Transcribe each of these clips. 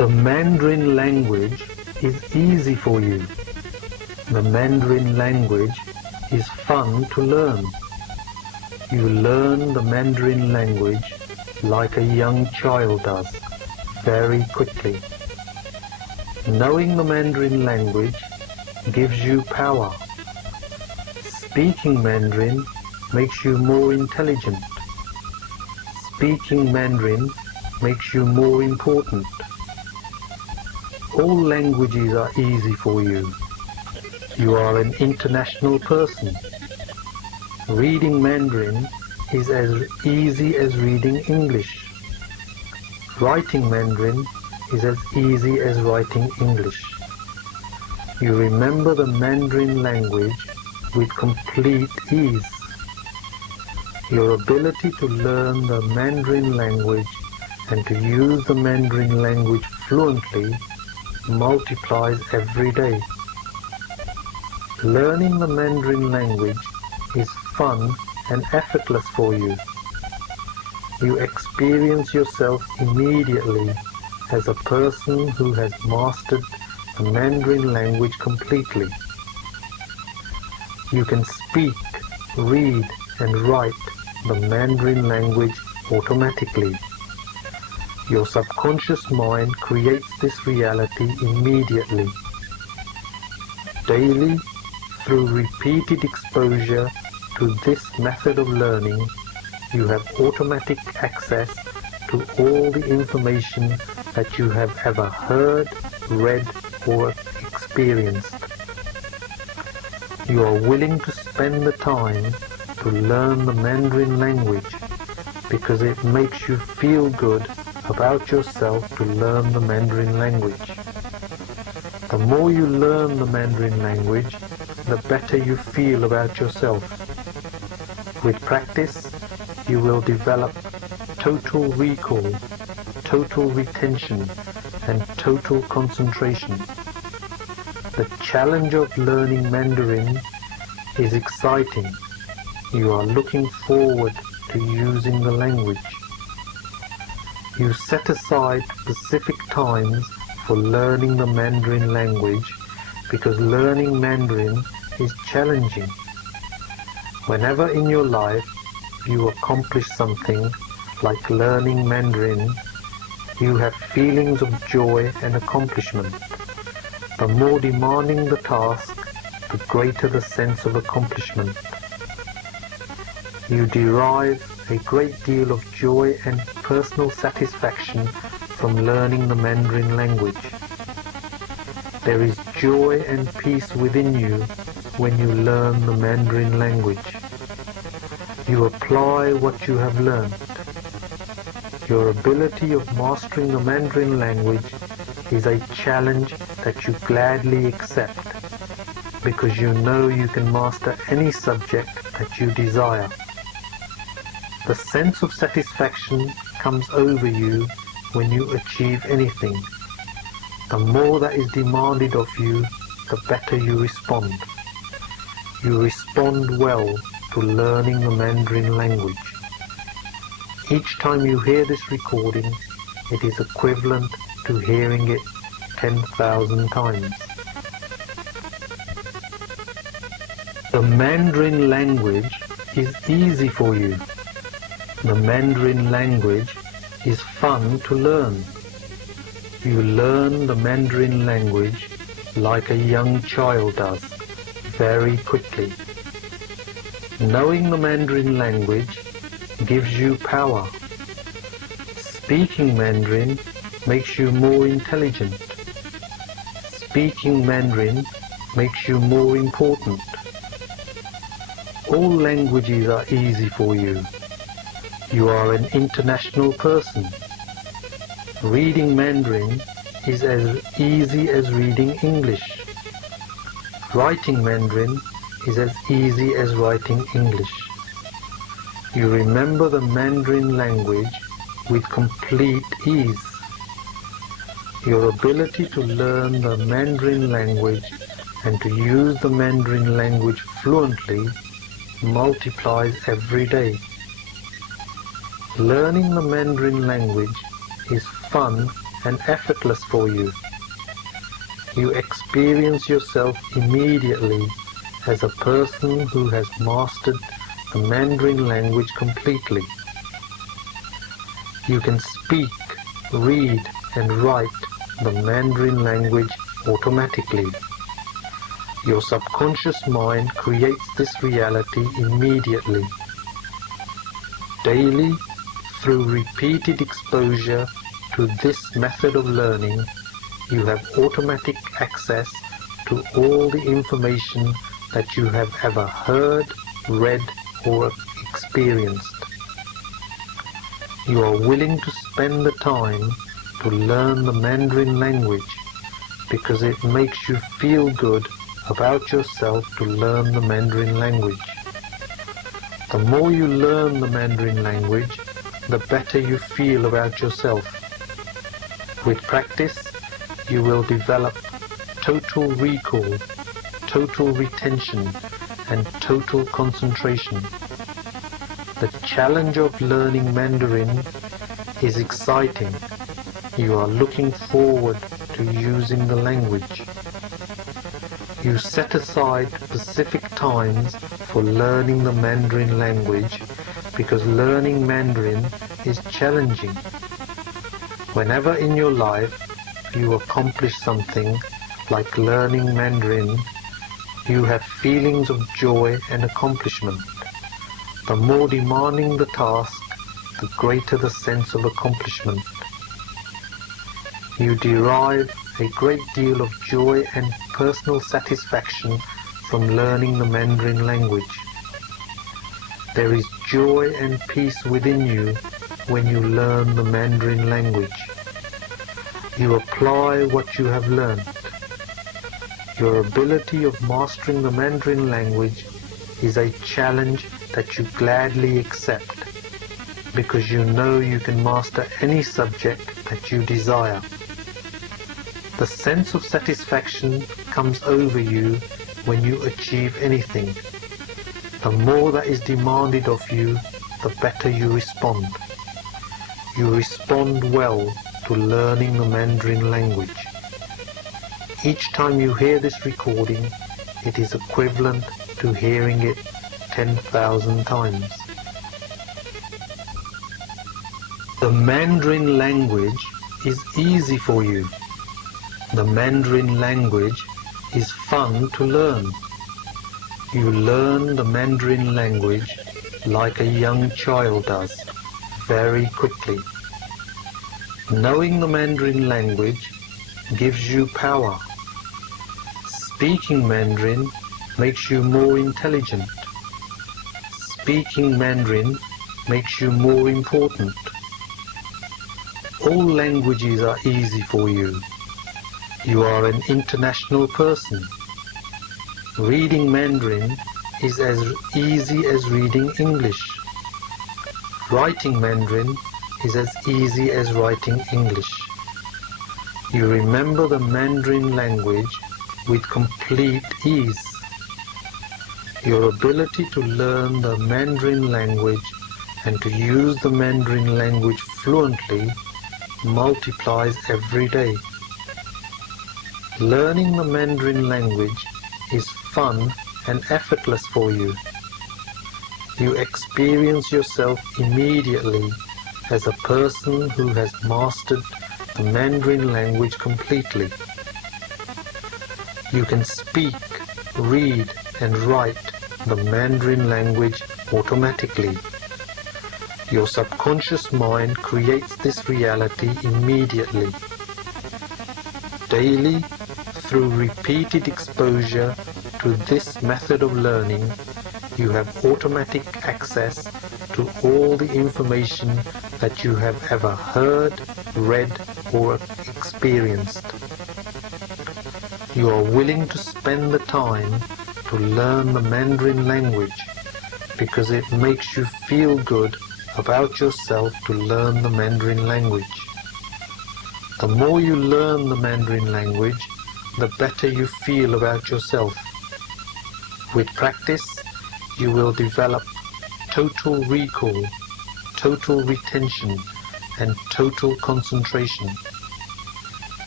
The Mandarin language is easy for you. The Mandarin language is fun to learn. You learn the Mandarin language like a young child does, very quickly. Knowing the Mandarin language gives you power. Speaking Mandarin makes you more intelligent. Speaking Mandarin makes you more important. All languages are easy for you. You are an international person. Reading Mandarin is as easy as reading English. Writing Mandarin is as easy as writing English. You remember the Mandarin language with complete ease. Your ability to learn the Mandarin language and to use the Mandarin language fluently multiplies every day. Learning the Mandarin language is fun and effortless for you. You experience yourself immediately as a person who has mastered the Mandarin language completely. You can speak, read, and write the Mandarin language automatically. Your subconscious mind creates this reality immediately. Daily, through repeated exposure to this method of learning, you have automatic access to all the information that you have ever heard, read, or experienced. You are willing to spend the time to learn the Mandarin language because it makes you feel good about yourself to learn the Mandarin language. The more you learn the Mandarin language, the better you feel about yourself. With practice, you will develop total recall, total retention, and total concentration. The challenge of learning Mandarin is exciting. You are looking forward to using the language. You set aside specific times for learning the Mandarin language because learning Mandarin is challenging. Whenever in your life you accomplish something like learning Mandarin, you have feelings of joy and accomplishment. The more demanding the task, the greater the sense of accomplishment. You derive a great deal of joy and personal satisfaction from learning the Mandarin language. There is joy and peace within you when you learn the Mandarin language. You apply what you have learned. Your ability of mastering the Mandarin language is a challenge that you gladly accept because you know you can master any subject that you desire. The sense of satisfaction comes over you when you achieve anything. The more that is demanded of you, the better you respond. You respond well to learning the Mandarin language. Each time you hear this recording, it is equivalent to hearing it 10,000 times. The Mandarin language is easy for you. The Mandarin language is fun to learn. You learn the Mandarin language like a young child does, very quickly. Knowing the Mandarin language gives you power. Speaking Mandarin makes you more intelligent. Speaking Mandarin makes you more important. All languages are easy for you. You are an international person. Reading Mandarin is as easy as reading English. Writing Mandarin is as easy as writing English. You remember the Mandarin language with complete ease. Your ability to learn the Mandarin language and to use the Mandarin language fluently multiplies every day. Learning the Mandarin language is fun and effortless for you. You experience yourself immediately as a person who has mastered the Mandarin language completely. You can speak, read, and write the Mandarin language automatically. Your subconscious mind creates this reality immediately. Daily, through repeated exposure to this method of learning, you have automatic access to all the information that you have ever heard, read, or experienced. You are willing to spend the time to learn the Mandarin language because it makes you feel good about yourself to learn the Mandarin language. The more you learn the Mandarin language, the better you feel about yourself. With practice, you will develop total recall, total retention, and total concentration. The challenge of learning Mandarin is exciting. You are looking forward to using the language. You set aside specific times for learning the Mandarin language because learning Mandarin is challenging. Whenever in your life you accomplish something like learning Mandarin, you have feelings of joy and accomplishment. The more demanding the task, the greater the sense of accomplishment. You derive a great deal of joy and personal satisfaction from learning the Mandarin language. There is joy and peace within you when you learn the Mandarin language. You apply what you have learned. Your ability of mastering the Mandarin language is a challenge that you gladly accept because you know you can master any subject that you desire. The sense of satisfaction comes over you when you achieve anything. The more that is demanded of you, the better you respond. You respond well to learning the Mandarin language. Each time you hear this recording, it is equivalent to hearing it 10,000 times. The Mandarin language is easy for you. The Mandarin language is fun to learn. You learn the Mandarin language like a young child does, very quickly. Knowing the Mandarin language gives you power. Speaking Mandarin makes you more intelligent. Speaking Mandarin makes you more important. All languages are easy for you. You are an international person. Reading Mandarin is as easy as reading English. Writing Mandarin is as easy as writing English. You remember the Mandarin language with complete ease. Your ability to learn the Mandarin language and to use the Mandarin language fluently multiplies every day. Learning the Mandarin language is fun and effortless for you. You experience yourself immediately as a person who has mastered the Mandarin language completely. You can speak, read, and write the Mandarin language automatically. Your subconscious mind creates this reality immediately. Daily, through repeated exposure to this method of learning, you have automatic access to all the information that you have ever heard, read, or experienced. You are willing to spend the time to learn the Mandarin language because it makes you feel good about yourself to learn the Mandarin language. The more you learn the Mandarin language, the better you feel about yourself. With practice, you will develop total recall, total retention, and total concentration.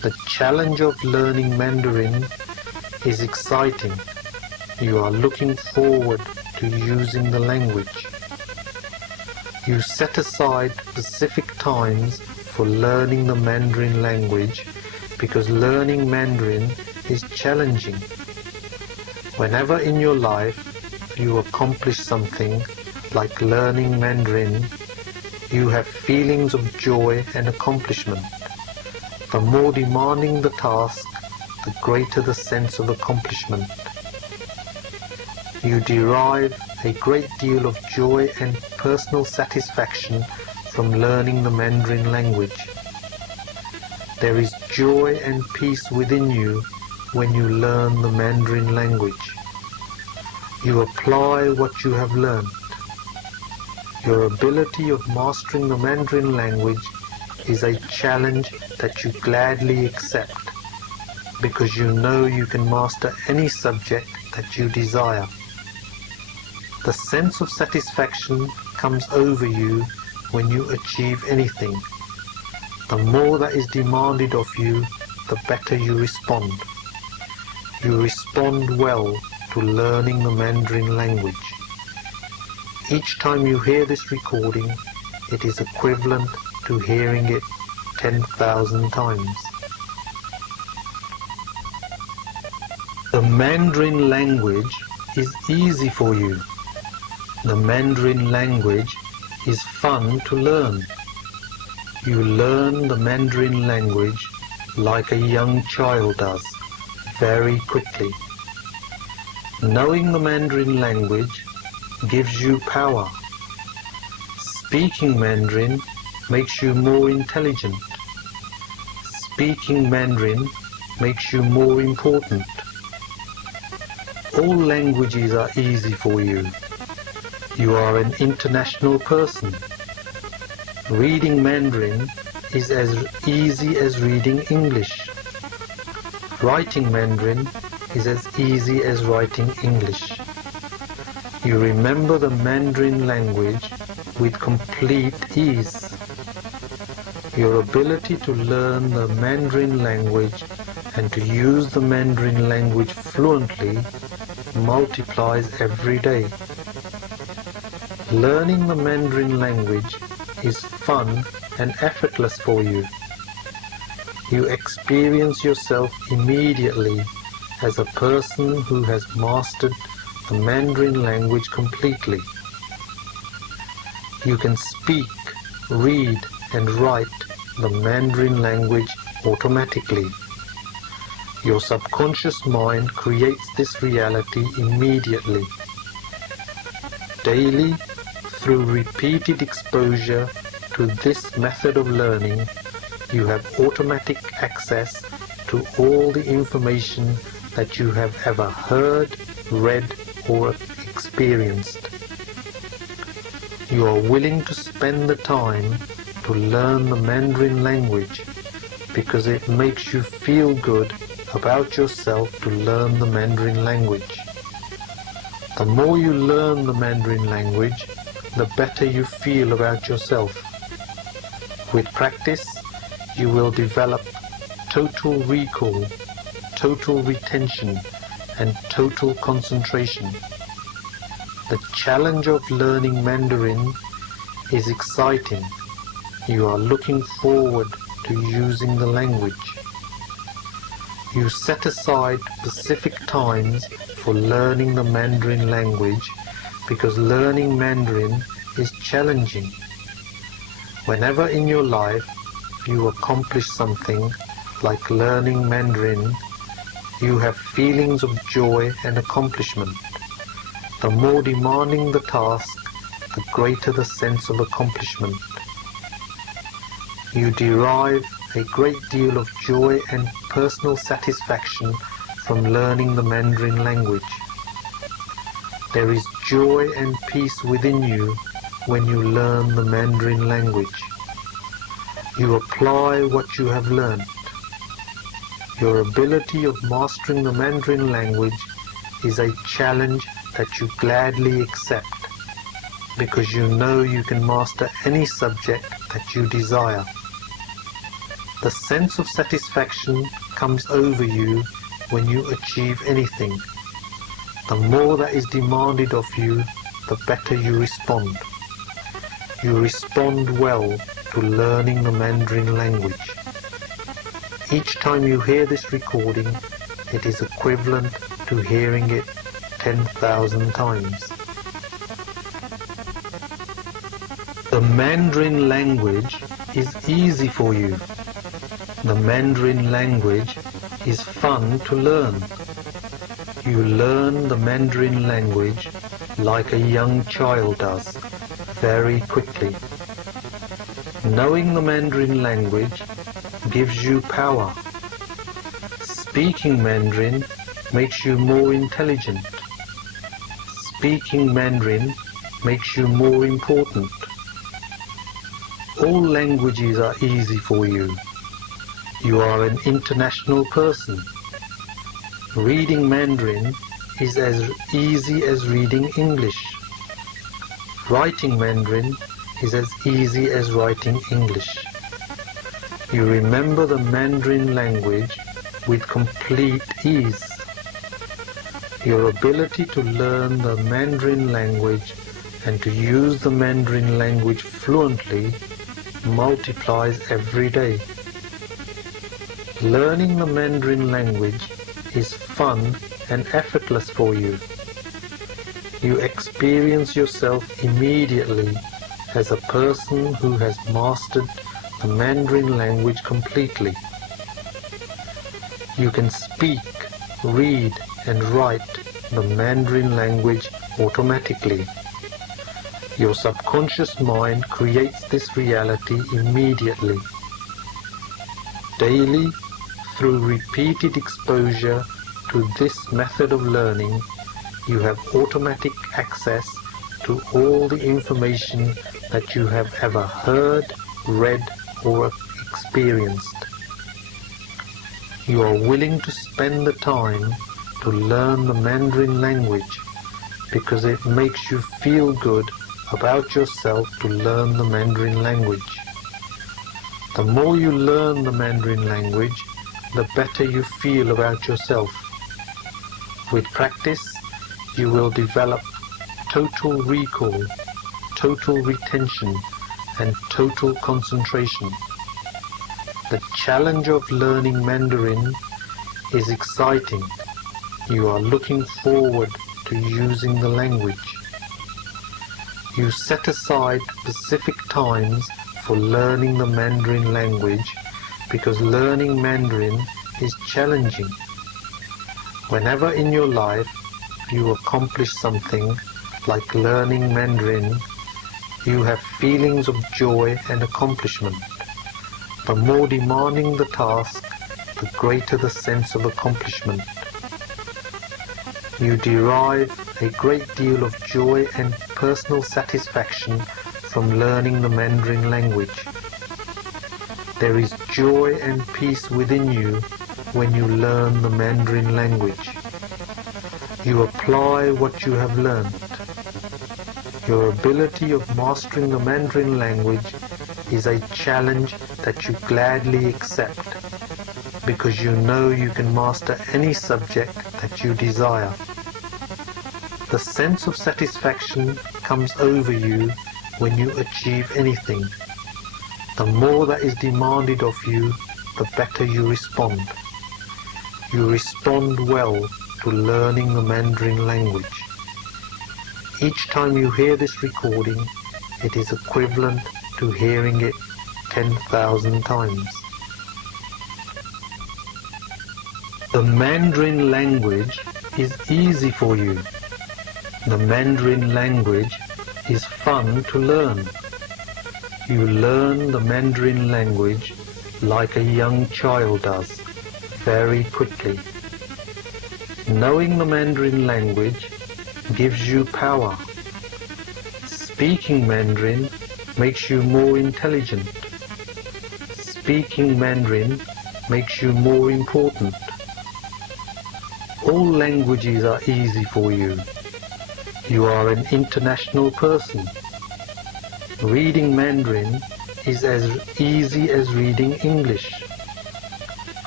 The challenge of learning Mandarin is exciting. You are looking forward to using the language. You set aside specific times for learning the Mandarin language because learning Mandarin is challenging. Whenever in your life you accomplish something like learning Mandarin, you have feelings of joy and accomplishment. The more demanding the task, the greater the sense of accomplishment. You derive a great deal of joy and personal satisfaction from learning the Mandarin language. There is joy and peace within you when you learn the Mandarin language. You apply what you have learned. Your ability of mastering the Mandarin language is a challenge that you gladly accept because you know you can master any subject that you desire. The sense of satisfaction comes over you when you achieve anything. The more that is demanded of you, the better you respond. You respond well to learning the Mandarin language. Each time you hear this recording, it is equivalent to hearing it 10,000 times. The Mandarin language is easy for you. The Mandarin language is fun to learn. You learn the Mandarin language like a young child does, very quickly. Knowing the Mandarin language gives you power. Speaking Mandarin makes you more intelligent. Speaking Mandarin makes you more important. All languages are easy for you. You are an international person. Reading Mandarin is as easy as reading English. Writing Mandarin is as easy as writing English. You remember the Mandarin language with complete ease. Your ability to learn the Mandarin language and to use the Mandarin language fluently multiplies every day. Learning the Mandarin language is fun and effortless for you. You experience yourself immediately as a person who has mastered the Mandarin language completely. You can speak, read, and write the Mandarin language automatically. Your subconscious mind creates this reality immediately. Daily, through repeated exposure to this method of learning, you have automatic access to all the information that you have ever heard, read, or experienced. You are willing to spend the time to learn the Mandarin language because it makes you feel good about yourself to learn the Mandarin language. The more you learn the Mandarin language, the better you feel about yourself. With practice, you will develop total recall, total retention, and total concentration. The challenge of learning Mandarin is exciting. You are looking forward to using the language. You set aside specific times for learning the Mandarin language because learning Mandarin is challenging. Whenever in your life you accomplish something like learning Mandarin, you have feelings of joy and accomplishment. The more demanding the task, the greater the sense of accomplishment. You derive a great deal of joy and personal satisfaction from learning the Mandarin language. There is joy and peace within you when you learn the Mandarin language. You apply what you have learned. Your ability of mastering the Mandarin language is a challenge that you gladly accept because you know you can master any subject that you desire. The sense of satisfaction comes over you when you achieve anything. The more that is demanded of you, the better you respond. You respond well to learning the Mandarin language. Each time you hear this recording, it is equivalent to hearing it 10,000 times. The Mandarin language is easy for you. The Mandarin language is fun to learn. You learn the Mandarin language like a young child does, very quickly. Knowing the Mandarin language gives you power. Speaking Mandarin makes you more intelligent. Speaking Mandarin makes you more important. All languages are easy for you. You are an international person. Reading Mandarin is as easy as reading English. Writing Mandarin is as easy as writing English. You remember the Mandarin language with complete ease. Your ability to learn the Mandarin language and to use the Mandarin language fluently multiplies every day. Learning the Mandarin language is fun and effortless for you. You experience yourself immediately as a person who has mastered the Mandarin language completely. You can speak, read and write the Mandarin language automatically. Your subconscious mind creates this reality immediately. Daily, through repeated exposure to this method of learning, you have automatic access to all the information that you have ever heard, read or experienced. You are willing to spend the time to learn the Mandarin language because it makes you feel good about yourself to learn the Mandarin language. The more you learn the Mandarin language, the better you feel about yourself. With practice, you will develop total recall, total retention, and total concentration. The challenge of learning Mandarin is exciting. You are looking forward to using the language. You set aside specific times for learning the Mandarin language because learning Mandarin is challenging. Whenever in your life you accomplish something like learning Mandarin, you have feelings of joy and accomplishment. The more demanding the task, the greater the sense of accomplishment. You derive a great deal of joy and personal satisfaction from learning the Mandarin language. There is joy and peace within you when you learn the Mandarin language. You apply what you have learned. Your ability of mastering the Mandarin language is a challenge that you gladly accept because you know you can master any subject that you desire. The sense of satisfaction comes over you when you achieve anything. The more that is demanded of you, the better you respond. You respond well to learning the Mandarin language. Each time you hear this recording, it is equivalent to hearing it 10,000 times. The Mandarin language is easy for you. The Mandarin language is fun to learn. You learn the Mandarin language like a young child does, very quickly. Knowing the Mandarin language gives you power. Speaking Mandarin makes you more intelligent. Speaking Mandarin makes you more important. All languages are easy for you. You are an international person. Reading Mandarin is as easy as reading English.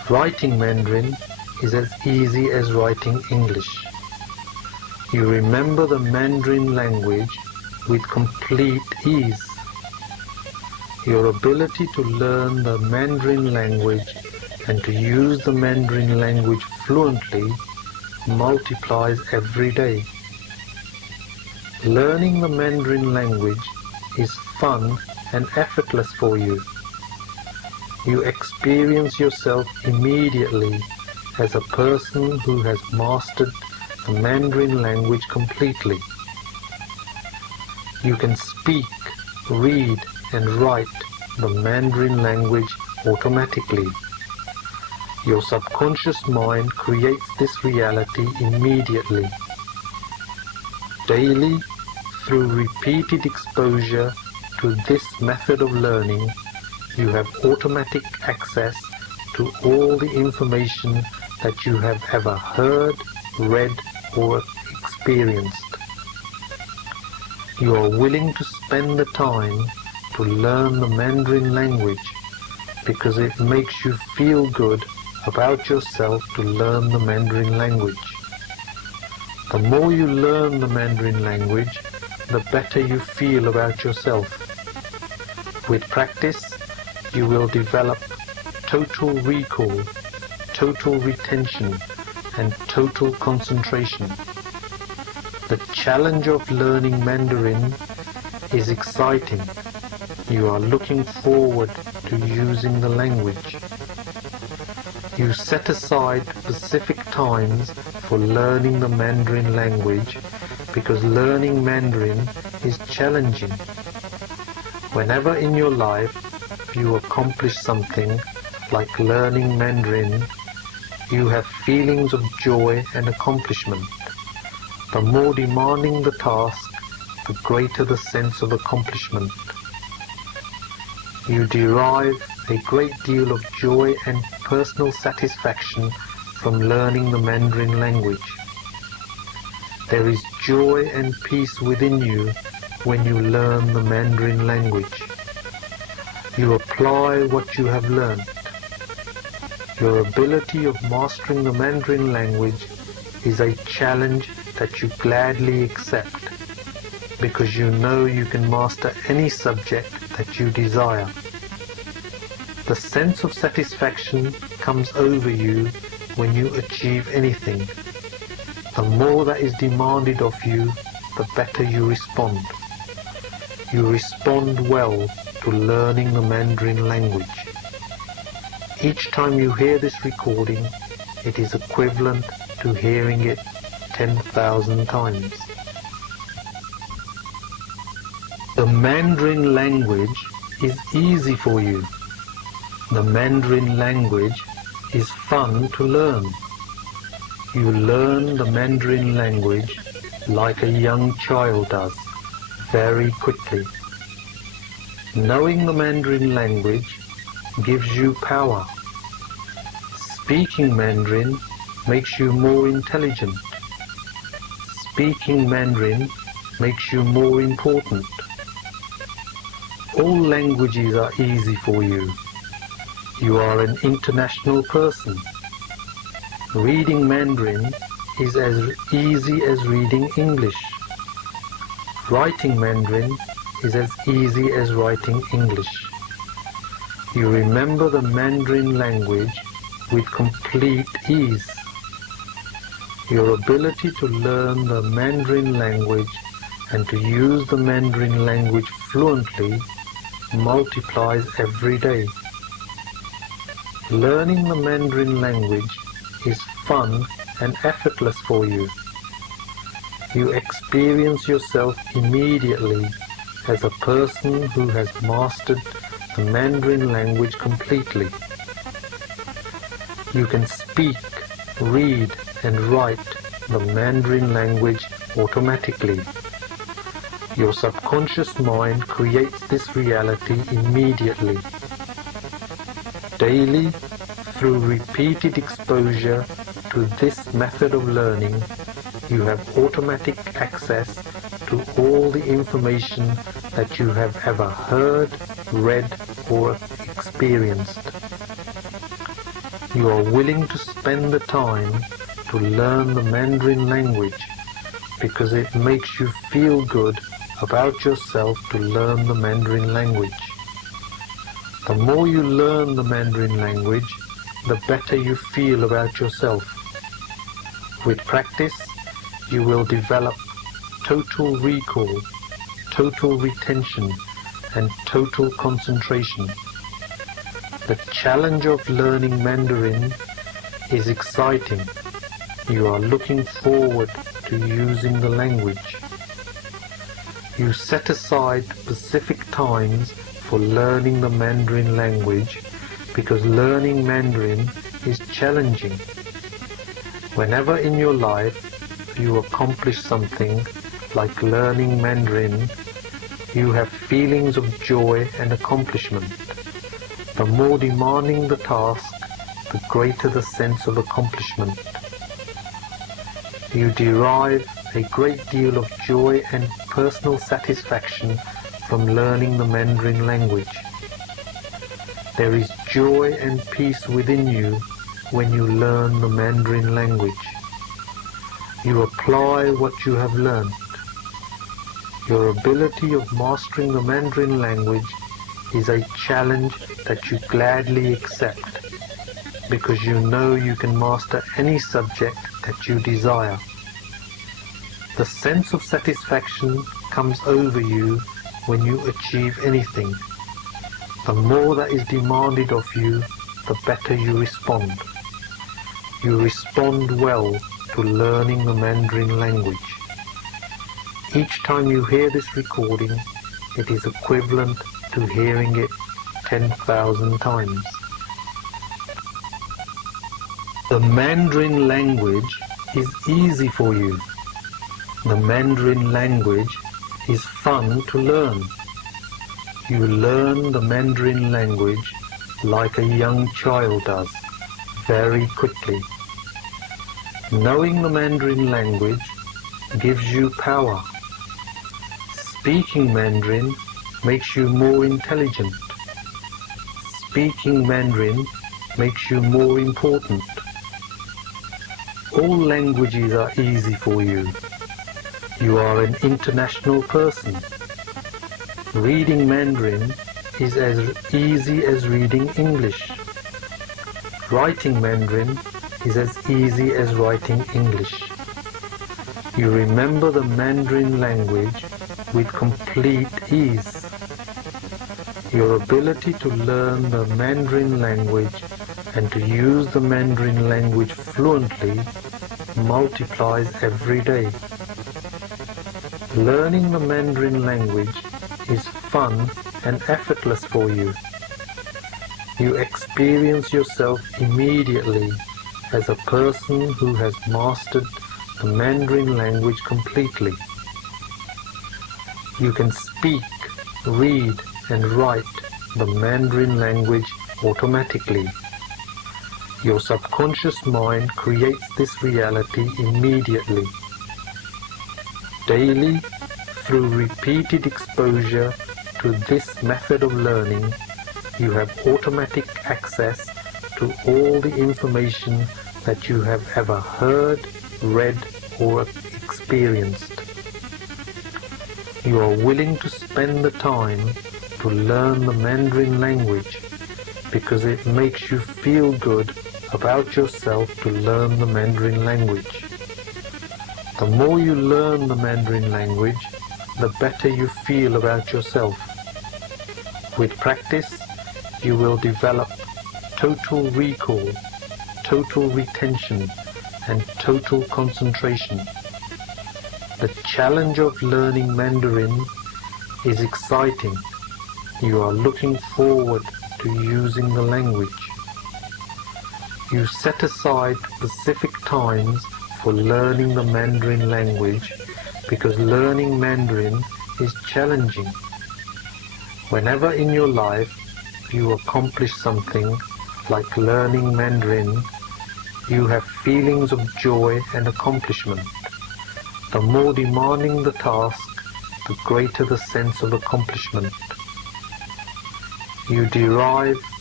Writing Mandarin is as easy as writing English. You remember the Mandarin language with complete ease. Your ability to learn the Mandarin language and to use the Mandarin language fluently multiplies every day. Learning the Mandarin language is fun and effortless for you. You experience yourself immediately as a person who has mastered the Mandarin language completely. You can speak, read, and write the Mandarin language automatically. Your subconscious mind creates this reality immediately. Daily, through repeated exposure to this method of learning, you have automatic access to all the information that you have ever heard, read, or experienced. You are willing to spend the time to learn the Mandarin language because it makes you feel good about yourself to learn the Mandarin language. The more you learn the Mandarin language, the better you feel about yourself. With practice, you will develop total recall, total retention, and total concentration. The challenge of learning Mandarin is exciting. You are looking forward to using the language. You set aside specific times for learning the Mandarin language because learning Mandarin is challenging. Whenever in your life you accomplish something like learning Mandarin, you have feelings of joy and accomplishment. The more demanding the task, the greater the sense of accomplishment. You derive a great deal of joy and personal satisfaction from learning the Mandarin language. There is joy and peace within you when you learn the Mandarin language. You apply what you have learned. Your ability of mastering the Mandarin language is a challenge that you gladly accept because you know you can master any subject that you desire. The sense of satisfaction comes over you when you achieve anything. The more that is demanded of you, the better you respond. You respond well to learning the Mandarin language. Each time you hear this recording, it is equivalent to hearing it 10,000 times. The Mandarin language is easy for you. The Mandarin language is fun to learn. You learn the Mandarin language like a young child does, very quickly. Knowing the Mandarin language gives you power. Speaking Mandarin makes you more intelligent. Speaking Mandarin makes you more important. All languages are easy for you. You are an international person. Reading Mandarin is as easy as reading English. Writing Mandarin is as easy as writing English. You remember the Mandarin language with complete ease. Your ability to learn the Mandarin language and to use the Mandarin language fluently multiplies every day. Learning the Mandarin language is fun and effortless for you. You experience yourself immediately as a person who has mastered the Mandarin language completely. You can speak, read, and write the Mandarin language automatically. Your subconscious mind creates this reality immediately. Daily, through repeated exposure to this method of learning, you have automatic access to all the information that you have ever heard, read, or experienced. You are willing to spend the time to learn the Mandarin language because it makes you feel good about yourself to learn the Mandarin language. The more you learn the Mandarin language, the better you feel about yourself. With practice, you will develop total recall, total retention, and total concentration. The challenge of learning Mandarin is exciting. You are looking forward to using the language. You set aside specific times for learning the Mandarin language because learning Mandarin is challenging. Whenever in your life you accomplish something like learning Mandarin, you have feelings of joy and accomplishment. The more demanding the task, the greater the sense of accomplishment. You derive a great deal of joy and personal satisfaction from learning the Mandarin language. There is joy and peace within you when you learn the Mandarin language. You apply what you have learned. Your ability of mastering the Mandarin language is a challenge that you gladly accept because you know you can master any subject that you desire. The sense of satisfaction comes over you when you achieve anything. The more that is demanded of you, the better you respond. You respond well to learning the Mandarin language. Each time you hear this recording, it is equivalent to hearing it 10,000 times. The Mandarin language is easy for you. The Mandarin language is fun to learn. You learn the Mandarin language like a young child does, very quickly. Knowing the Mandarin language gives you power. Speaking Mandarin makes you more intelligent. Speaking Mandarin makes you more important. All languages are easy for you. You are an international person. Reading Mandarin is as easy as reading English. Writing Mandarin is as easy as writing English. You remember the Mandarin language with complete ease. Your ability to learn the Mandarin language and to use the Mandarin language fluently multiplies every day. Learning the Mandarin language is fun and effortless for you. You experience yourself immediately as a person who has mastered the Mandarin language completely. You can speak, read, and write the Mandarin language automatically. Your subconscious mind creates this reality immediately. Daily, through repeated exposure to this method of learning, you have automatic access to all the information that you have ever heard, read, or experienced. You are willing to spend the time to learn the Mandarin language because it makes you feel good about yourself to learn the Mandarin language. The more you learn the Mandarin language, the better you feel about yourself. With practice, you will develop total recall, total retention, and total concentration. The challenge of learning Mandarin is exciting. You are looking forward to using the language. You set aside specific times for learning the Mandarin language because learning Mandarin is challenging. Whenever in your life you accomplish something like learning Mandarin, you have feelings of joy and accomplishment. The more demanding the task, the greater the sense of accomplishment. You derive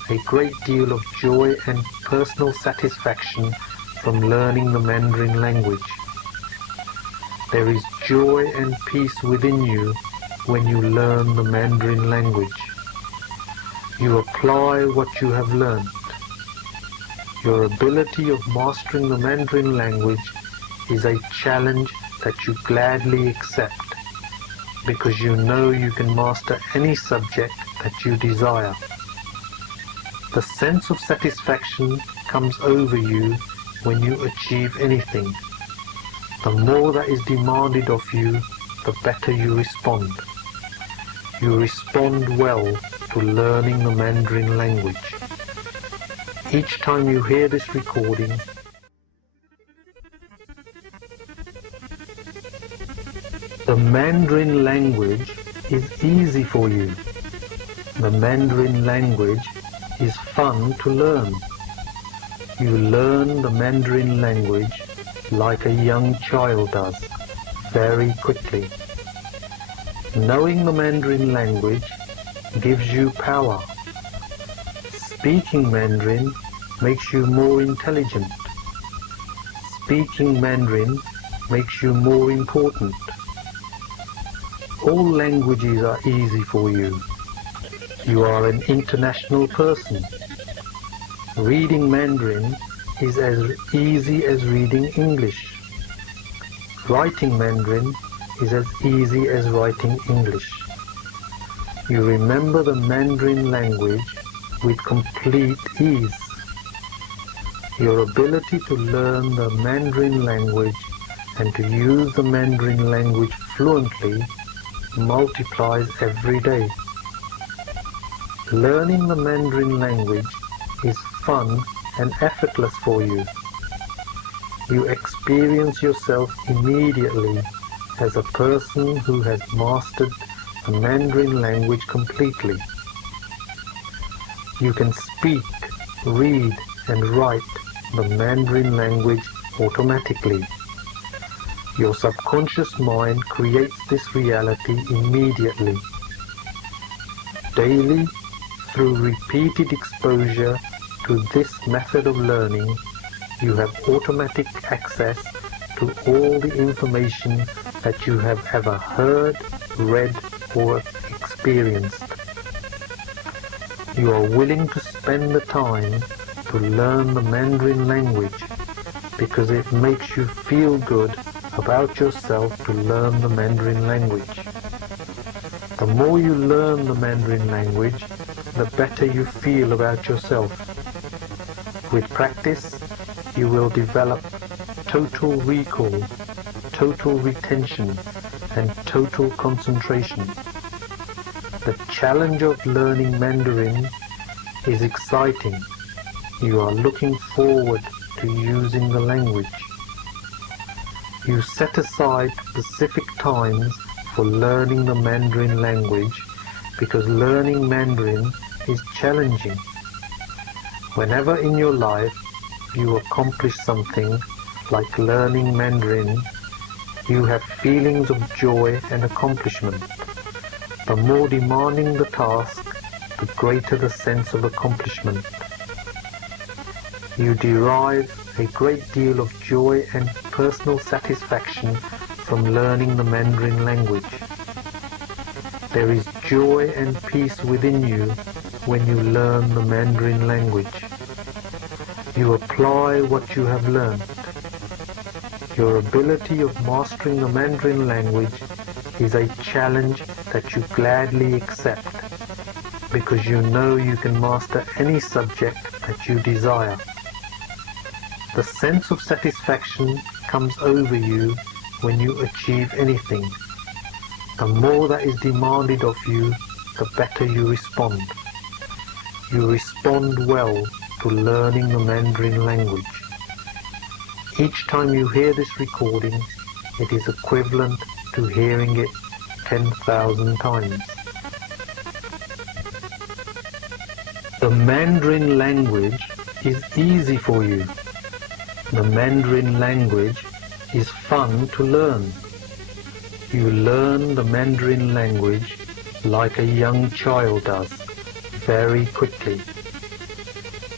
a great deal of joy and personal satisfaction from learning the Mandarin language. There is joy and peace within you when you learn the Mandarin language. You apply what you have learned. Your ability of mastering the Mandarin language is a challenge that you gladly accept, because you know you can master any subject that you desire. The sense of satisfaction comes over you when you achieve anything. The more that is demanded of you, the better you respond. You respond well to learning the Mandarin language. Each time you hear this recording, the Mandarin language is easy for you. The Mandarin language is fun to learn. You learn the Mandarin language like a young child does, very quickly. Knowing the Mandarin language gives you power. Speaking Mandarin makes you more intelligent. Speaking Mandarin makes you more important. All languages are easy for you. You are an international person. Reading Mandarin is as easy as reading English. Writing Mandarin is as easy as writing English. You remember the Mandarin language with complete ease. Your ability to learn the Mandarin language and to use the Mandarin language fluently multiplies every day. Learning the Mandarin language is fun and effortless for you. You experience yourself immediately as a person who has mastered the Mandarin language completely. You can speak, read, and write the Mandarin language automatically. Your subconscious mind creates this reality immediately. Daily, through repeated exposure to this method of learning, you have automatic access to all the information that you have ever heard, read, or experienced. You are willing to spend the time to learn the Mandarin language because it makes you feel good about yourself to learn the Mandarin language. The more you learn the Mandarin language, the better you feel about yourself. With practice, you will develop total recall, total retention, and total concentration. The challenge of learning Mandarin is exciting. You are looking forward to using the language. You set aside specific times for learning the Mandarin language because learning Mandarin is challenging. Whenever in your life you accomplish something like learning Mandarin, you have feelings of joy and accomplishment. The more demanding the task, the greater the sense of accomplishment. You derive a great deal of joy and personal satisfaction from learning the Mandarin language. There is joy and peace within you when you learn the Mandarin language. You apply what you have learned. Your ability of mastering the Mandarin language is a challenge that you gladly accept because you know you can master any subject that you desire. The sense of satisfaction comes over you when you achieve anything. The more that is demanded of you, the better you respond. You respond well to learning the Mandarin language. Each time you hear this recording, it is equivalent to hearing it 10,000 times. The Mandarin language is easy for you. The Mandarin language is fun to learn. You learn the Mandarin language like a young child does, very quickly.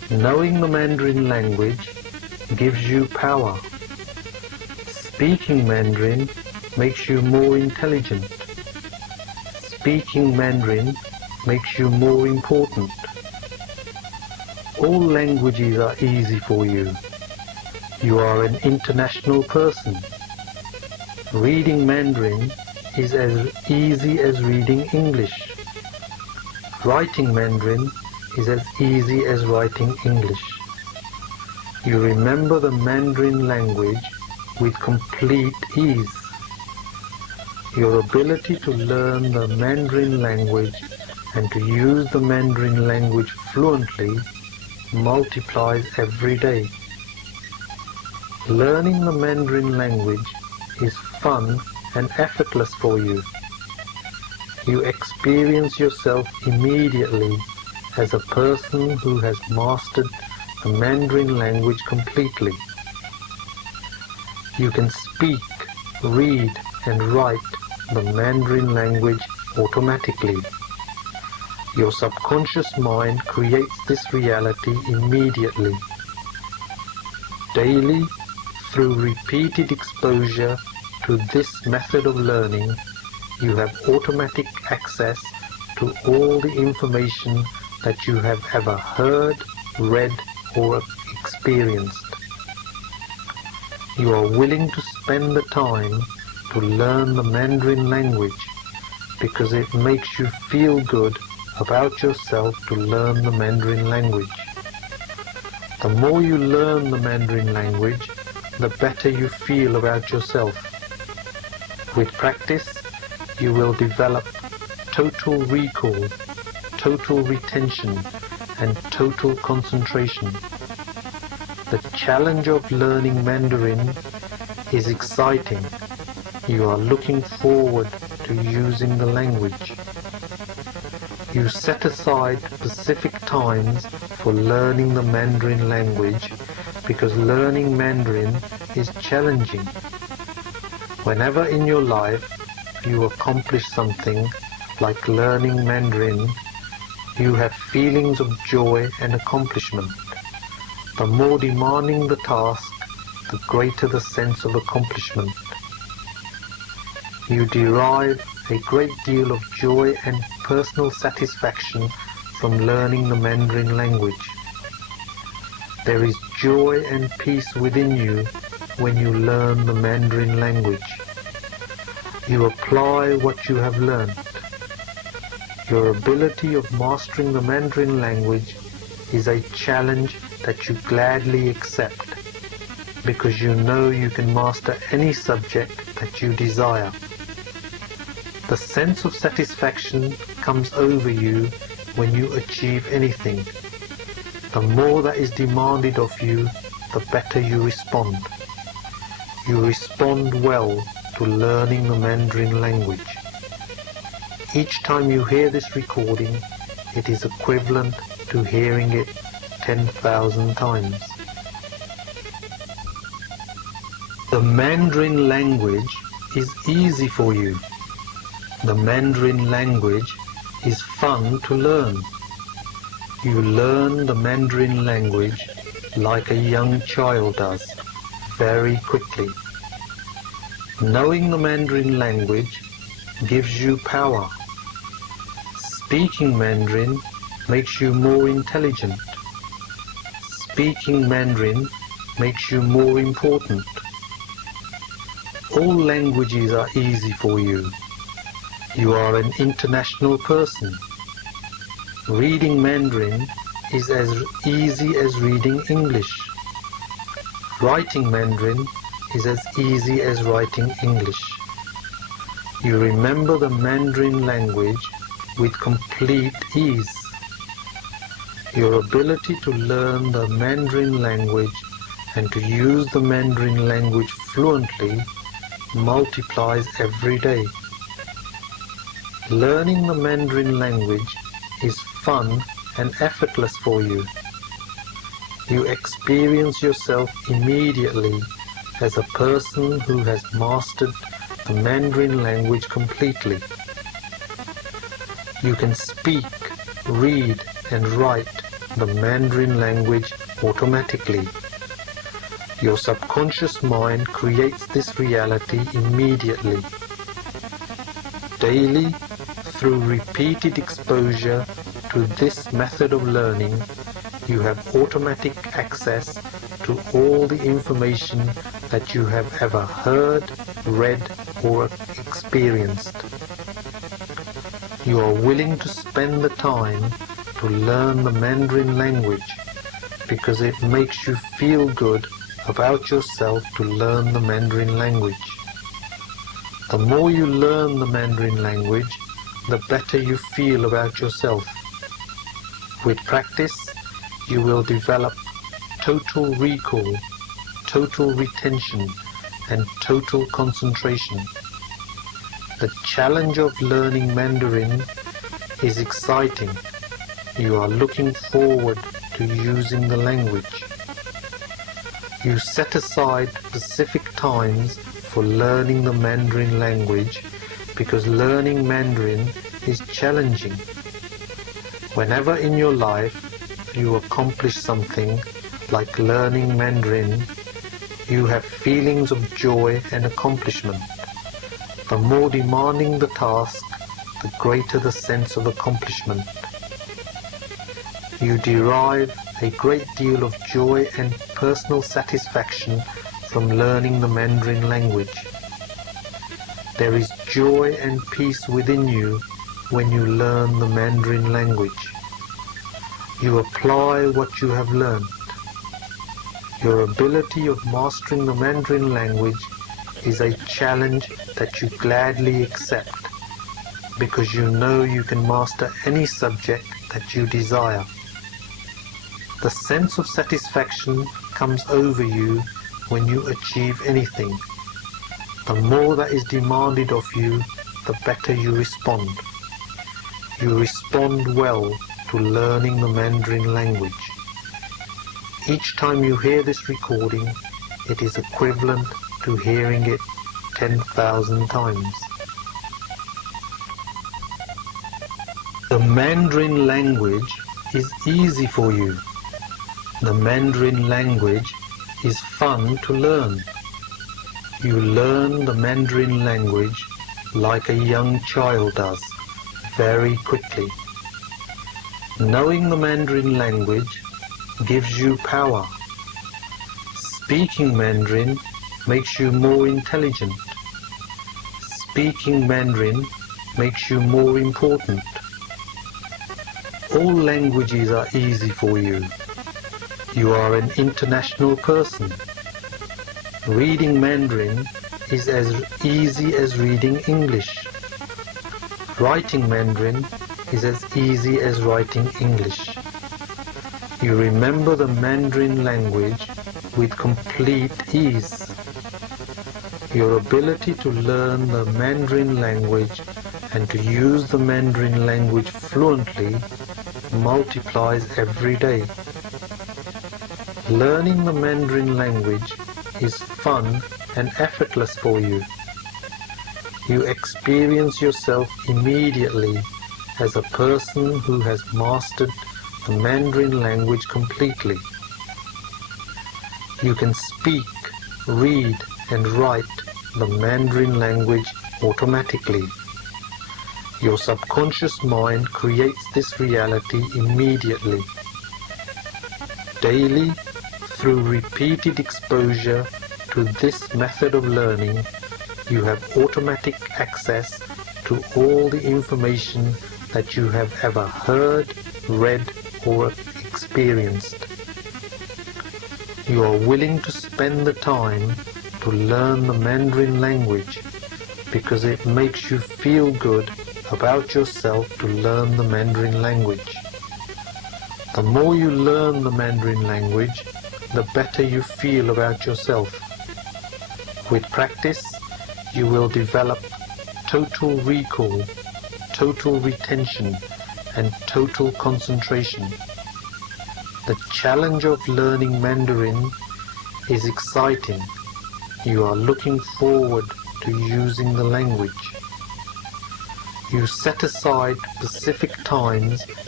Knowing the Mandarin language gives you power. Speaking Mandarin makes you more intelligent. Speaking Mandarin makes you more important. All languages are easy for you. You are an international person. Reading Mandarin is as easy as reading English. Writing Mandarin is as easy as writing English. You remember the Mandarin language with complete ease. Your ability to learn the Mandarin language and to use the Mandarin language fluently multiplies every day. Learning the Mandarin language is fun and effortless for you. You experience yourself immediately as a person who has mastered the Mandarin language completely. You can speak, read, and write the Mandarin language automatically. Your subconscious mind creates this reality immediately. Daily, through repeated exposure to this method of learning, you have automatic access to all the information that you have ever heard, read, or experienced. You are willing to spend the time to learn the Mandarin language because it makes you feel good about yourself to learn the Mandarin language. The more you learn the Mandarin language, the better you feel about yourself. With practice, you will develop total recall, total retention, and total concentration. The challenge of learning Mandarin is exciting. You are looking forward to using the language. You set aside specific times for learning the Mandarin language because learning Mandarin is challenging. Whenever in your life you accomplish something like learning Mandarin, you have feelings of joy and accomplishment. The more demanding the task, the greater the sense of accomplishment. You derive a great deal of joy and personal satisfaction from learning the Mandarin language. There is joy and peace within you when you learn the Mandarin language. You apply what you have learned. Your ability of mastering the Mandarin language is a challenge that you gladly accept because you know you can master any subject that you desire. The sense of satisfaction comes over you when you achieve anything. The more that is demanded of you, the better you respond. You respond well to learning the Mandarin language. Each time you hear this recording, it is equivalent to hearing it 10,000 times. The Mandarin language is easy for you. The Mandarin language is fun to learn. You learn the Mandarin language like a young child does, very quickly. Knowing the Mandarin language gives you power. Speaking Mandarin makes you more intelligent. Speaking Mandarin makes you more important. All languages are easy for you. You are an international person. Reading Mandarin is as easy as reading English. Writing Mandarin is as easy as writing English. You remember the Mandarin language with complete ease. Your ability to learn the Mandarin language and to use the Mandarin language fluently multiplies every day. Learning the Mandarin language is fun and effortless for you. You experience yourself immediately as a person who has mastered the Mandarin language completely. You can speak, read, and write the Mandarin language automatically. Your subconscious mind creates this reality immediately. Daily, through repeated exposure to this method of learning, you have automatic access to all the information that you have ever heard, read, or experienced. You are willing to spend the time to learn the Mandarin language because it makes you feel good about yourself to learn the Mandarin language. The more you learn the Mandarin language, the better you feel about yourself. With practice, you will develop total recall, total retention, and total concentration. The challenge of learning Mandarin is exciting. You are looking forward to using the language. You set aside specific times for learning the Mandarin language because learning Mandarin is challenging. Whenever in your life you accomplish something like learning Mandarin, you have feelings of joy and accomplishment. The more demanding the task, the greater the sense of accomplishment. You derive a great deal of joy and personal satisfaction from learning the Mandarin language. There is joy and peace within you when you learn the Mandarin language. You apply what you have learned. Your ability of mastering the Mandarin language is a challenge that you gladly accept because you know you can master any subject that you desire. The sense of satisfaction comes over you when you achieve anything. The more that is demanded of you, the better you respond. You respond well to learning the Mandarin language. Each time you hear this recording, it is equivalent to hearing it 10,000 times. The Mandarin language is easy for you. The Mandarin language is fun to learn. You learn the Mandarin language like a young child does, very quickly. Knowing the Mandarin language gives you power. Speaking Mandarin makes you more intelligent. Speaking Mandarin makes you more important. All languages are easy for you. You are an international person. Reading Mandarin is as easy as reading English. Writing Mandarin is as easy as writing English. You remember the Mandarin language with complete ease. Your ability to learn the Mandarin language and to use the Mandarin language fluently multiplies every day. Learning the Mandarin language is fun and effortless for you. You experience yourself immediately as a person who has mastered the Mandarin language completely. You can speak, read, and write the Mandarin language automatically. Your subconscious mind creates this reality immediately. Daily, through repeated exposure to this method of learning, you have automatic access to all the information that you have ever heard, read, or experienced. You are willing to spend the time to learn the Mandarin language because it makes you feel good about yourself to learn the Mandarin language. The more you learn the Mandarin language, the better you feel about yourself. With practice, you will develop total recall, total retention, and total concentration. The challenge of learning Mandarin is exciting. You are looking forward to using the language. You set aside specific times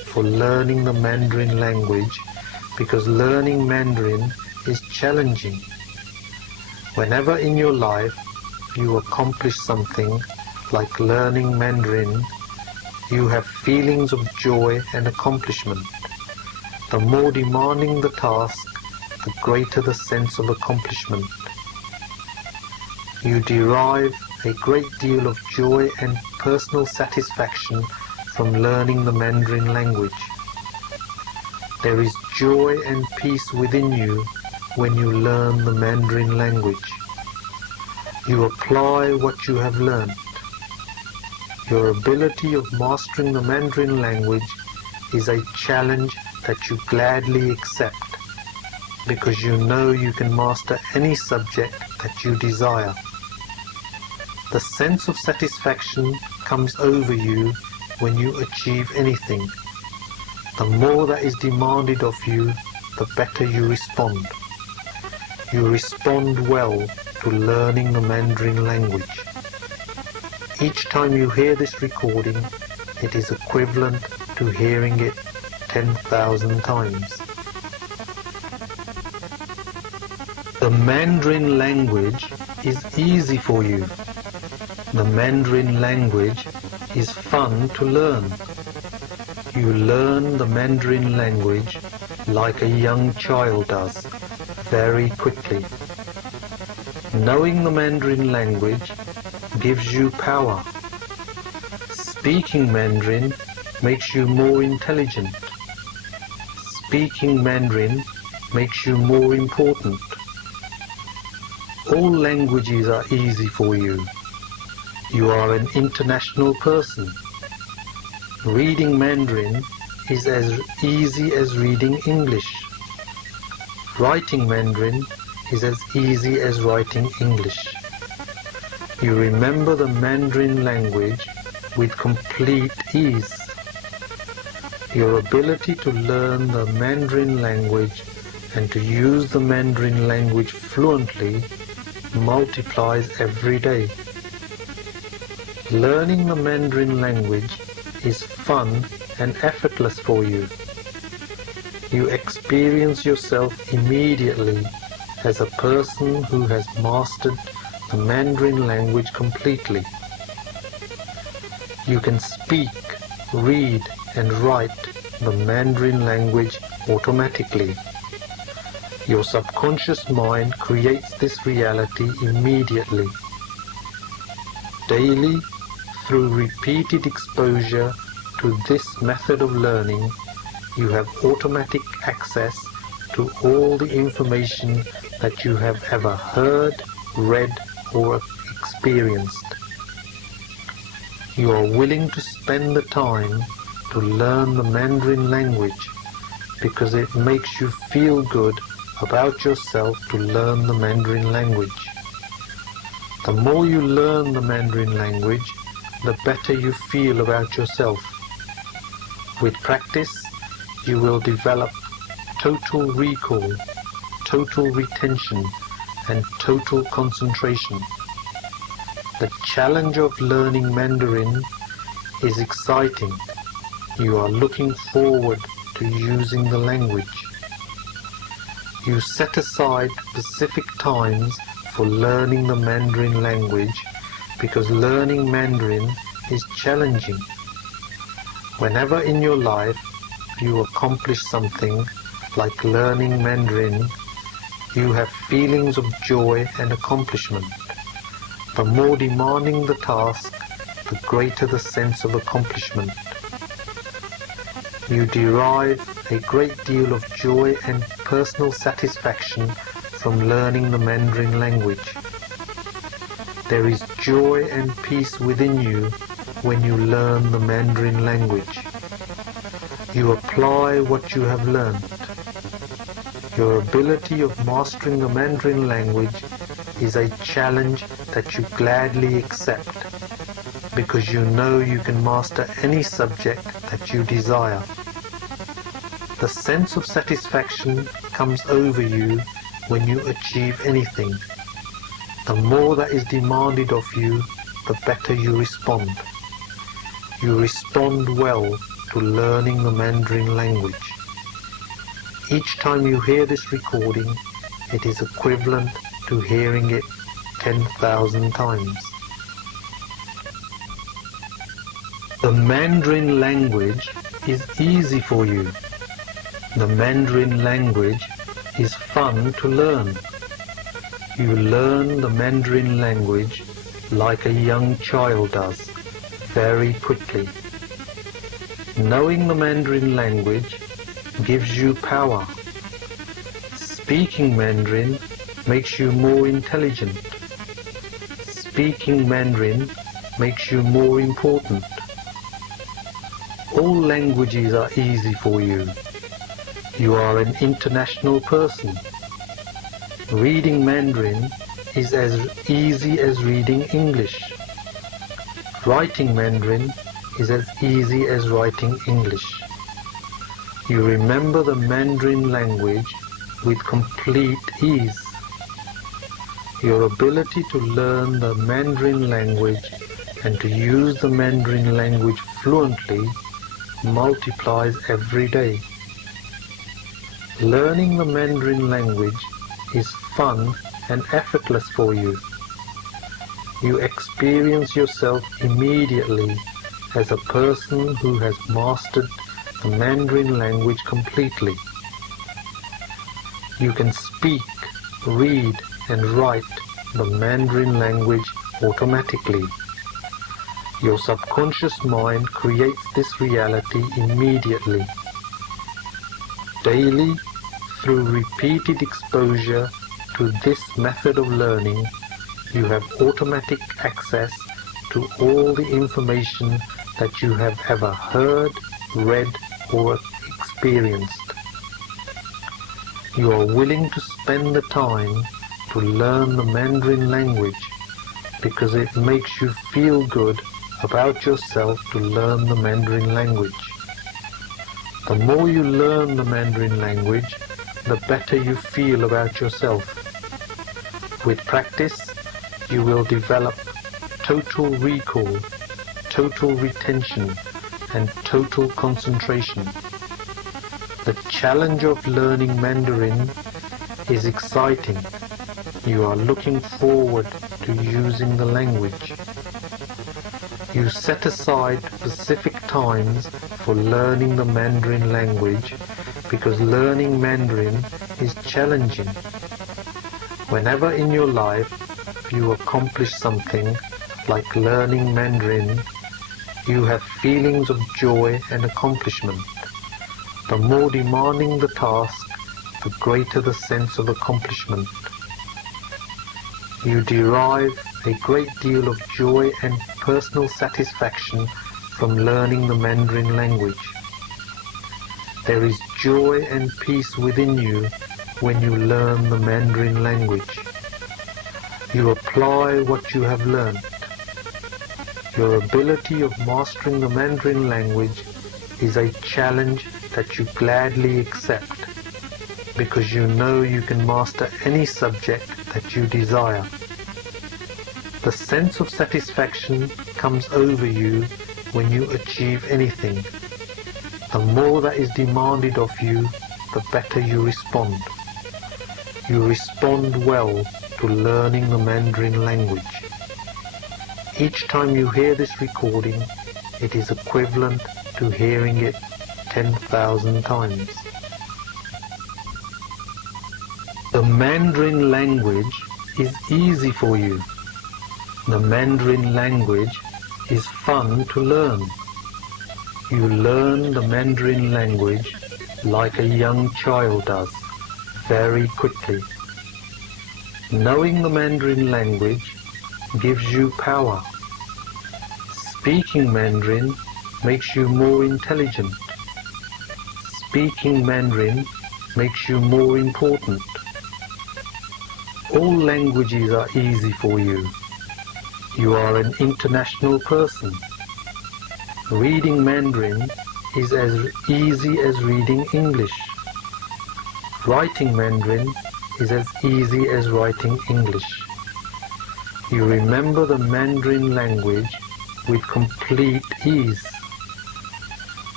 for learning the Mandarin language because learning Mandarin is challenging. Whenever in your life you accomplish something like learning Mandarin, you have feelings of joy and accomplishment. The more demanding the task, the greater the sense of accomplishment. You derive a great deal of joy and personal satisfaction from learning the Mandarin language. There is joy and peace within you when you learn the Mandarin language. You apply what you have learned. Your ability of mastering the Mandarin language is a challenge that you gladly accept because you know you can master any subject that you desire. The sense of satisfaction comes over you when you achieve anything. The more that is demanded of you, the better you respond. You respond well to learning the Mandarin language. Each time you hear this recording, it is equivalent to hearing it 10,000 times. The Mandarin language is easy for you. The Mandarin language is fun to learn. You learn the Mandarin language like a young child does, very quickly. Knowing the Mandarin language gives you power. Speaking Mandarin makes you more intelligent. Speaking Mandarin makes you more important. All languages are easy for you. You are an international person. Reading Mandarin is as easy as reading English. Writing Mandarin is as easy as writing English. You remember the Mandarin language with complete ease. Your ability to learn the Mandarin language and to use the Mandarin language fluently multiplies every day. Learning the Mandarin language is fun and effortless for you. You experience yourself immediately as a person who has mastered the Mandarin language completely. You can speak, read and write the Mandarin language automatically. Your subconscious mind creates this reality immediately. Daily, through repeated exposure to this method of learning, you have automatic access to all the information that you have ever heard, read or experienced. You are willing to spend the time to learn the Mandarin language because it makes you feel good about yourself to learn the Mandarin language. The more you learn the Mandarin language, the better you feel about yourself. With practice, you will develop total recall, total retention, and total concentration. The challenge of learning Mandarin is exciting. You are looking forward to using the language. You set aside specific times for learning the Mandarin language because learning Mandarin is challenging. Whenever in your life you accomplish something like learning Mandarin, you have feelings of joy and accomplishment. The more demanding the task, the greater the sense of accomplishment. You derive a great deal of joy and personal satisfaction from learning the Mandarin language. There is joy and peace within you when you learn the Mandarin language. You apply what you have learned. Your ability of mastering the Mandarin language is a challenge that you gladly accept because you know you can master any subject that you desire. The sense of satisfaction comes over you when you achieve anything. The more that is demanded of you, the better you respond. You respond well to learning the Mandarin language. Each time you hear this recording, it is equivalent to hearing it 10,000 times. The Mandarin language is easy for you. The Mandarin language is fun to learn. You learn the Mandarin language like a young child does, very quickly. Knowing the Mandarin language gives you power. Speaking Mandarin makes you more intelligent. Speaking Mandarin makes you more important. All languages are easy for you. You are an international person. Reading Mandarin is as easy as reading English. Writing Mandarin is as easy as writing English. You remember the Mandarin language with complete ease. Your ability to learn the Mandarin language and to use the Mandarin language fluently multiplies every day. Learning the Mandarin language is fun and effortless for you. You experience yourself immediately as a person who has mastered the Mandarin language completely. You can speak, read, and write the Mandarin language automatically. Your subconscious mind creates this reality immediately. Daily, through repeated exposure to this method of learning, you have automatic access to all the information that you have ever heard, read, or experienced. You are willing to spend the time to learn the Mandarin language because it makes you feel good about yourself to learn the Mandarin language. The more you learn the Mandarin language, the better you feel about yourself. With practice, you will develop total recall, total retention, and total concentration. The challenge of learning Mandarin is exciting. You are looking forward to using the language. You set aside specific times for learning the Mandarin language because learning Mandarin is challenging. Whenever in your life you accomplish something like learning Mandarin, you have feelings of joy and accomplishment. The more demanding the task, the greater the sense of accomplishment. You derive a great deal of joy and personal satisfaction from learning the Mandarin language. There is joy and peace within you when you learn the Mandarin language. You apply what you have learned. Your ability of mastering the Mandarin language is a challenge that you gladly accept because you know you can master any subject that you desire. The sense of satisfaction comes over you when you achieve anything. The more that is demanded of you, the better you respond. You respond well to learning the Mandarin language. Each time you hear this recording, it is equivalent to hearing it 10,000 times. The Mandarin language is easy for you. The Mandarin language is fun to learn. You learn the Mandarin language like a young child does, very quickly. Knowing the Mandarin language gives you power. Speaking Mandarin makes you more intelligent. Speaking Mandarin makes you more important. All languages are easy for you. You are an international person. Reading Mandarin is as easy as reading English. Writing Mandarin is as easy as writing English. You remember the Mandarin language with complete ease.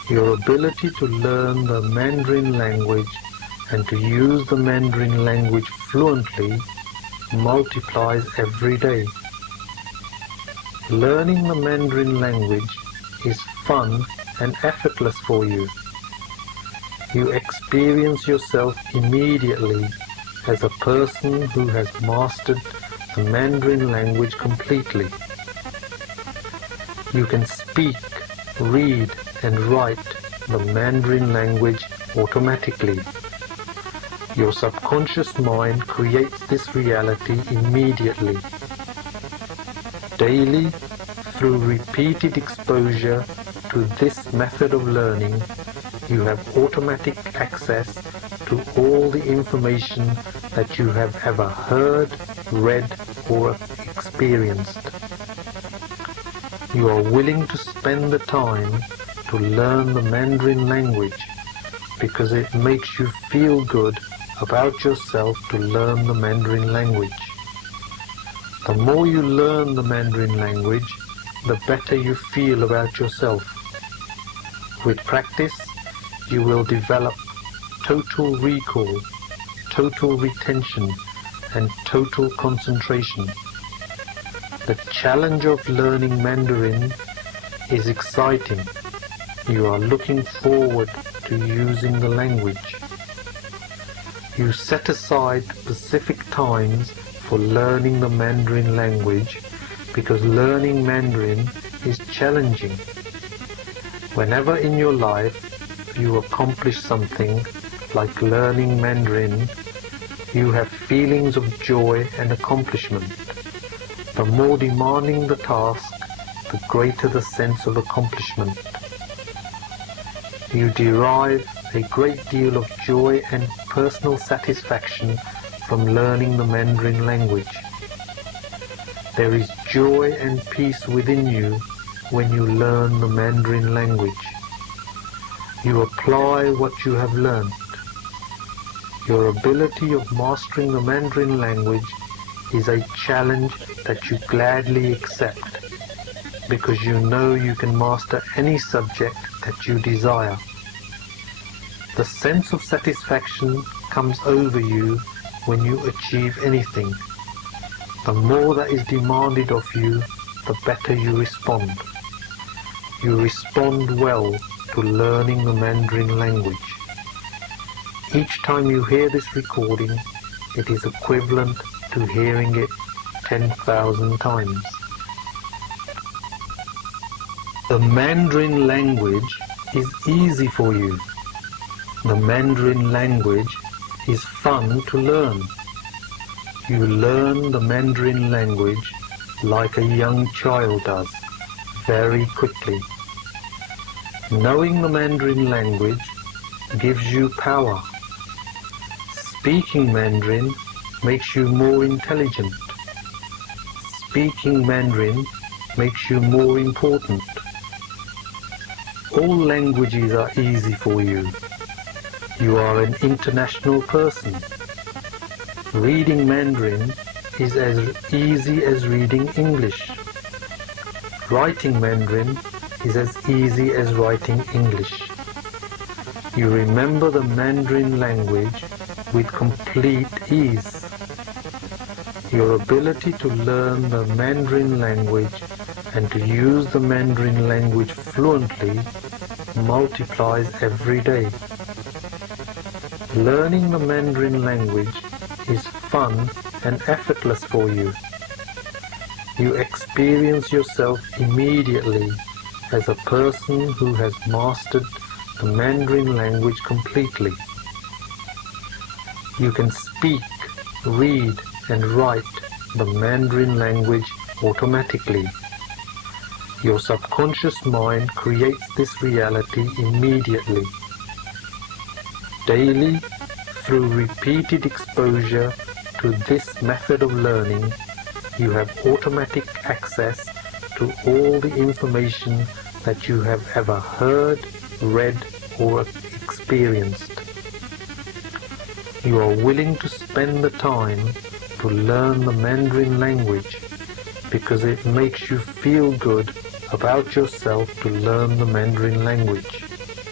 Your ability to learn the Mandarin language and to use the Mandarin language fluently multiplies every day. Learning the Mandarin language is fun and effortless for you. You experience yourself immediately as a person who has mastered the Mandarin language completely. You can speak, read, and write the Mandarin language automatically. Your subconscious mind creates this reality immediately. Daily, through repeated exposure to this method of learning, you have automatic access to all the information that you have ever heard, read, or experienced. You are willing to spend the time to learn the Mandarin language because it makes you feel good about yourself to learn the Mandarin language. The more you learn the Mandarin language, the better you feel about yourself. With practice, you will develop total recall, total retention, and total concentration. The challenge of learning Mandarin is exciting. You are looking forward to using the language. You set aside specific times for learning the Mandarin language because learning Mandarin is challenging. Whenever in your life you accomplish something like learning Mandarin, you have feelings of joy and accomplishment. The more demanding the task, the greater the sense of accomplishment. You derive a great deal of joy and personal satisfaction from learning the Mandarin language. There is joy and peace within you when you learn the Mandarin language. You apply what you have learned. Your ability of mastering the Mandarin language is a challenge that you gladly accept because you know you can master any subject that you desire. The sense of satisfaction comes over you when you achieve anything. The more that is demanded of you, the better you respond. You respond well to learning the Mandarin language. Each time you hear this recording, it is equivalent to hearing it 10,000 times. The Mandarin language is easy for you. The Mandarin language is fun to learn. You learn the Mandarin language like a young child does, very quickly. Knowing the Mandarin language gives you power. Speaking Mandarin makes you more intelligent. Speaking Mandarin makes you more important. All languages are easy for you. You are an international person. Reading Mandarin is as easy as reading English. Writing Mandarin is as easy as writing English. You remember the Mandarin language with complete ease. Your ability to learn the Mandarin language and to use the Mandarin language fluently multiplies every day. Learning the Mandarin language is fun and effortless for you. You experience yourself immediately as a person who has mastered the Mandarin language completely. You can speak, read, and write the Mandarin language automatically. Your subconscious mind creates this reality immediately. Daily, through repeated exposure to this method of learning, you have automatic access to all the information that you have ever heard, read, or experienced. You are willing to spend the time to learn the Mandarin language because it makes you feel good about yourself to learn the Mandarin language.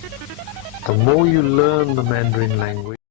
The more you learn the Mandarin language,